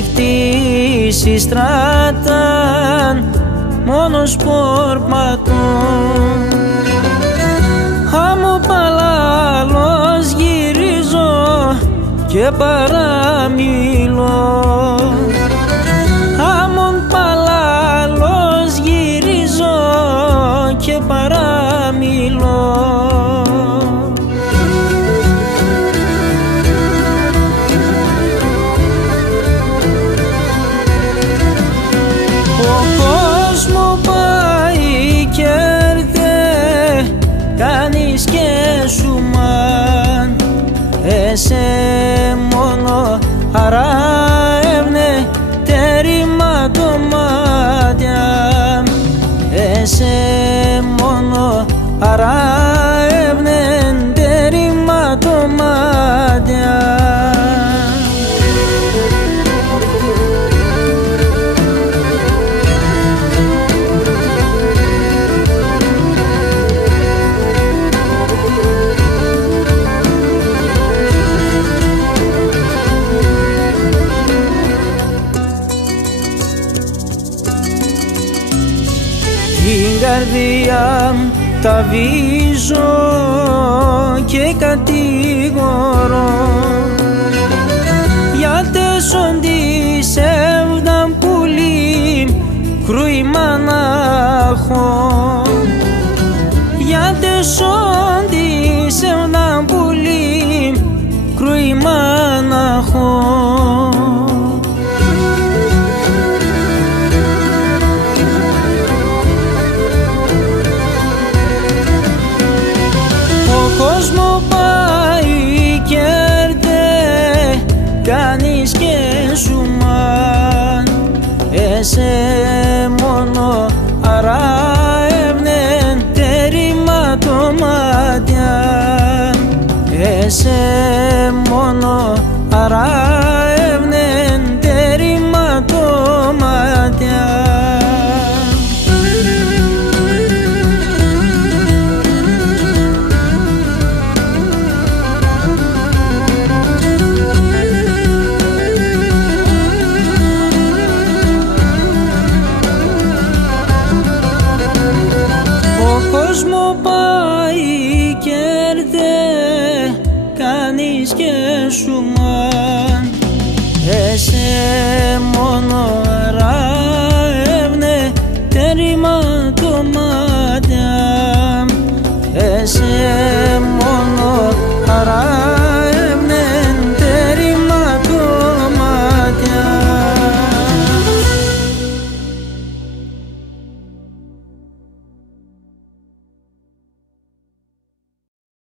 χτίσει στράταν μόνος πορπατών. Άμμο παλάλος γυρίζω και παραμιλώ. Άμμον παλάλος γυρίζω και παραμιλώ. Κάνεις και σου μαν, εσέ μόνο αράευνε τέρημα το μάτια. Εσέ μόνο αράευνε τέρημα το μάτια. Την καρδιά μου τα βίζω και κατηγορώ, για τέσσοντι σεύδαν πουλί κρούημα να έχω. Για τέσσοντι σεύδαν πουλί κρούημα να έχω. Κόσμο πάει και έρθε, κάνεις και σου μαν, εσέ μόνο αράευνε τέρημα το μάτια. Εσέ μόνο αράευνε τέρημα το μάτια. Κόσμο πάει και έρθε, κάνεις και σου μαν, εσέ μόνο αράευνε τέρημα το μάτια. Εσέ μόνο αράευνε